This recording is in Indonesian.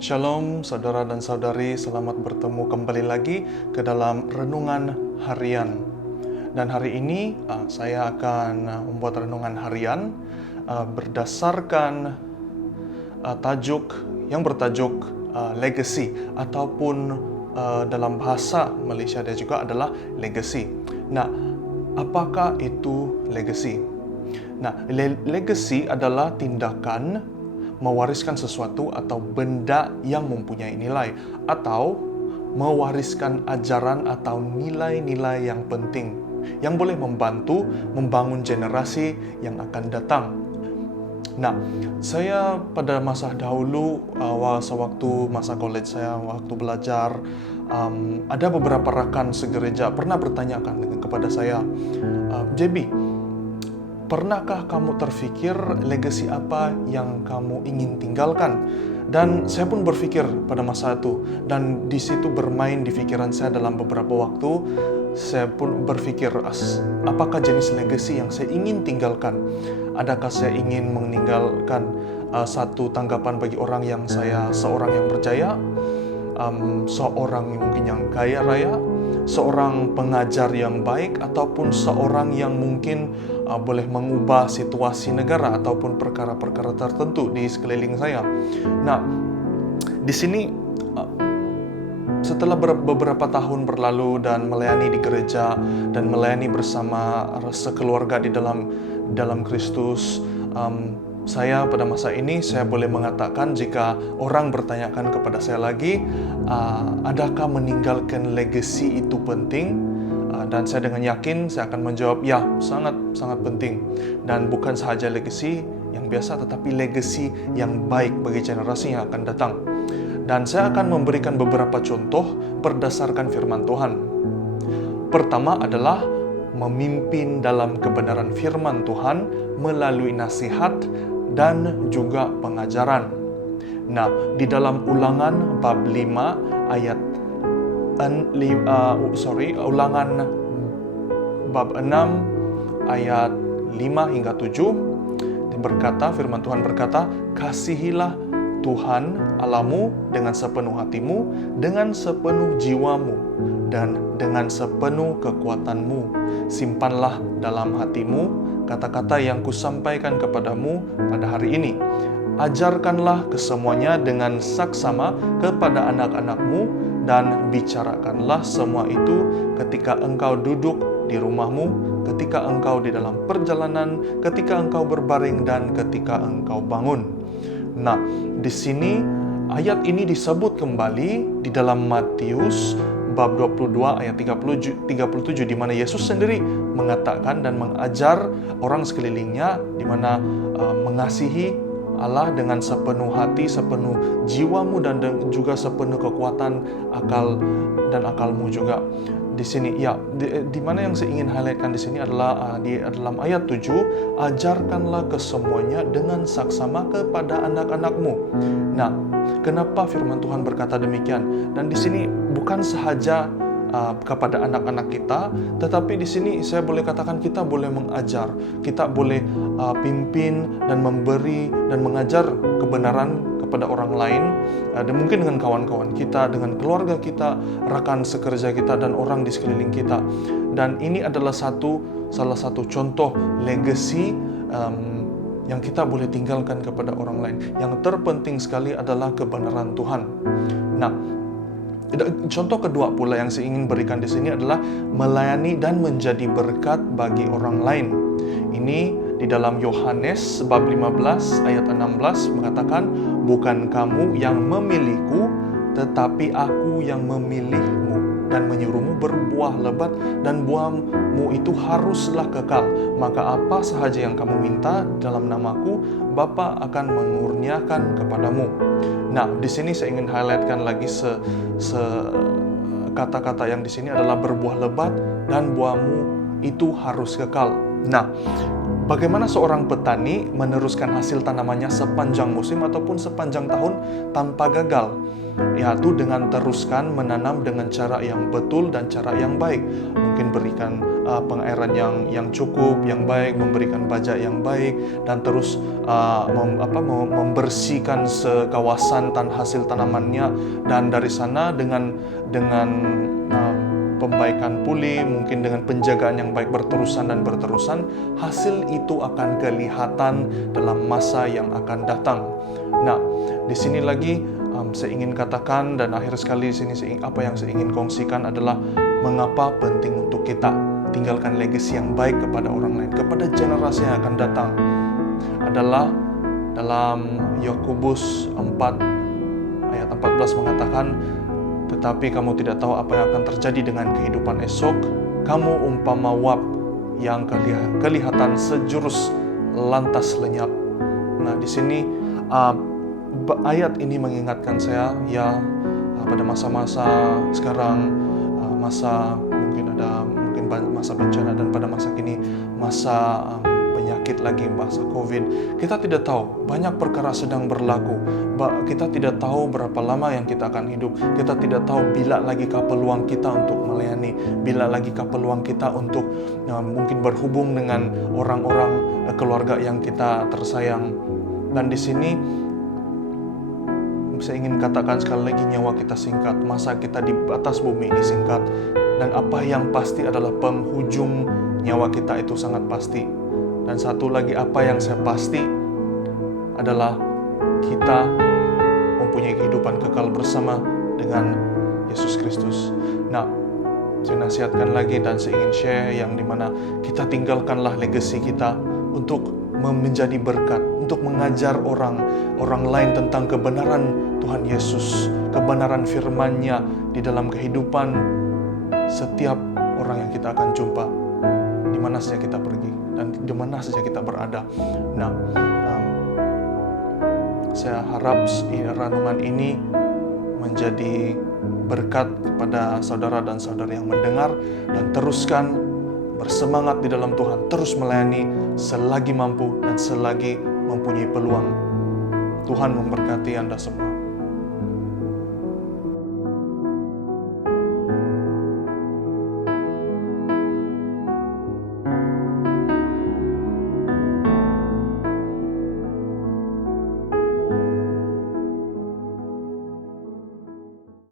Shalom saudara dan saudari, selamat bertemu kembali lagi ke dalam Renungan Harian. Dan hari ini saya akan membuat renungan harian berdasarkan tajuk yang bertajuk legacy, ataupun dalam bahasa Malaysia dia juga adalah legacy. Nah, apakah itu legacy? Nah, legacy adalah tindakan mewariskan sesuatu atau benda yang mempunyai nilai, atau mewariskan ajaran atau nilai-nilai yang penting yang boleh membantu membangun generasi yang akan datang. Nah, saya pada masa dahulu, sewaktu masa college saya, waktu belajar, ada beberapa rakan segereja pernah bertanyakan kepada saya, JB, pernahkah kamu terfikir legasi apa yang kamu ingin tinggalkan? Dan saya pun berfikir pada masa itu, dan di situ bermain di pikiran saya dalam beberapa waktu. Saya pun berfikir, apakah jenis legasi yang saya ingin tinggalkan? Adakah saya ingin meninggalkan satu tanggapan bagi orang yang saya seorang yang berjaya, seorang mungkin yang kaya raya, seorang pengajar yang baik, ataupun seorang yang mungkin boleh mengubah situasi negara ataupun perkara-perkara tertentu di sekeliling saya. Nah, di sini setelah beberapa tahun berlalu dan melayani di gereja dan melayani bersama sekeluarga di dalam Kristus, saya pada masa ini saya boleh mengatakan, jika orang bertanyakan kepada saya lagi, adakah meninggalkan legacy itu penting? Dan saya dengan yakin saya akan menjawab, ya, sangat penting. Dan bukan sahaja legacy yang biasa, tetapi legacy yang baik bagi generasi yang akan datang. Dan saya akan memberikan beberapa contoh berdasarkan firman Tuhan. Pertama adalah memimpin dalam kebenaran firman Tuhan melalui nasihat dan juga pengajaran. Nah, di dalam Ulangan bab 5 ayat Ulangan bab 6 ayat 5 hingga 7 berkata, firman Tuhan berkata, kasihilah Tuhan Allahmu dengan sepenuh hatimu, dengan sepenuh jiwamu, dan dengan sepenuh kekuatanmu. Simpanlah dalam hatimu kata-kata yang kusampaikan kepadamu pada hari ini. Ajarkanlah kesemuanya dengan saksama kepada anak-anakmu, dan bicarakanlah semua itu ketika engkau duduk di rumahmu, ketika engkau di dalam perjalanan, ketika engkau berbaring, dan ketika engkau bangun. Nah, di sini ayat ini disebut kembali di dalam Matius bab 22 ayat 37, di mana Yesus sendiri mengatakan dan mengajar orang sekelilingnya, di mana mengasihi Allah dengan sepenuh hati, sepenuh jiwamu, dan juga sepenuh kekuatan akalmu juga. Di sini, ya, di mana yang saya ingin highlightkan di sini adalah di dalam ayat 7, ajarkanlah kesemuanya dengan saksama kepada anak-anakmu. Nah, kenapa firman Tuhan berkata demikian? Dan di sini bukan sahaja kepada anak-anak kita, tetapi di sini saya boleh katakan kita boleh mengajar, kita boleh pimpin dan memberi dan mengajar kebenaran kepada orang lain, dan mungkin dengan kawan-kawan kita, dengan keluarga kita, rekan sekerja kita, dan orang di sekeliling kita. Dan ini adalah salah satu contoh legacy yang kita boleh tinggalkan kepada orang lain. Yang terpenting sekali adalah kebenaran Tuhan. Nah, contoh kedua pula yang saya ingin berikan di sini adalah melayani dan menjadi berkat bagi orang lain. Ini di dalam Yohanes bab 15 ayat 16 mengatakan, bukan kamu yang memilihku, tetapi aku yang memilihmu dan menyuruhmu berbuah lebat, dan buahmu itu haruslah kekal. Maka apa sahaja yang kamu minta dalam namaku, Bapa akan mengurniakan kepadamu. Nah, di sini saya ingin highlightkan lagi kata-kata yang di sini adalah berbuah lebat dan buahmu itu harus kekal. Nah, bagaimana seorang petani meneruskan hasil tanamannya sepanjang musim ataupun sepanjang tahun tanpa gagal? Yaitu dengan teruskan menanam dengan cara yang betul dan cara yang baik. Mungkin berikan pengairan yang cukup, yang baik, memberikan pajak yang baik, dan terus membersihkan sekawasan hasil tanamannya, dan dari sana dengan pembaikan pulih, mungkin dengan penjagaan yang baik berterusan, hasil itu akan kelihatan dalam masa yang akan datang. Nah, di sini lagi saya ingin katakan, dan akhir sekali di sini apa yang saya ingin kongsikan adalah mengapa penting untuk kita tinggalkan legacy yang baik kepada orang lain, kepada generasi yang akan datang. Adalah dalam Yakobus 4 ayat 14 mengatakan, tetapi kamu tidak tahu apa yang akan terjadi dengan kehidupan esok. Kamu umpama uap yang kelihatan sejurus lantas lenyap. Nah, di sini ayat ini mengingatkan saya pada masa-masa sekarang, mungkin masa bencana, dan pada masa kini masa penyakit lagi, masa COVID. Kita tidak tahu, banyak perkara sedang berlaku. Kita tidak tahu berapa lama yang kita akan hidup. Kita tidak tahu bila lagikah peluang kita untuk melayani, bila lagikah peluang kita untuk mungkin berhubung dengan orang-orang keluarga yang kita tersayang. Dan di sini saya ingin katakan sekali lagi, nyawa kita singkat, masa kita di atas bumi ini singkat, dan apa yang pasti adalah penghujung nyawa kita itu sangat pasti. Dan satu lagi, apa yang saya pasti adalah kita mempunyai kehidupan kekal bersama dengan Yesus Kristus. Nah, saya nasihatkan lagi dan saya ingin share yang dimana kita tinggalkanlah legacy kita untuk menjadi berkat, untuk mengajar orang lain tentang kebenaran Tuhan Yesus, kebenaran firman-Nya di dalam kehidupan setiap orang yang kita akan jumpa, di mana saja kita pergi dan di mana saja kita berada. Nah, saya harap renungan ini menjadi berkat kepada saudara dan saudari yang mendengar, dan teruskan bersemangat di dalam Tuhan, terus melayani selagi mampu dan selagi mempunyai peluang. Tuhan memberkati Anda semua.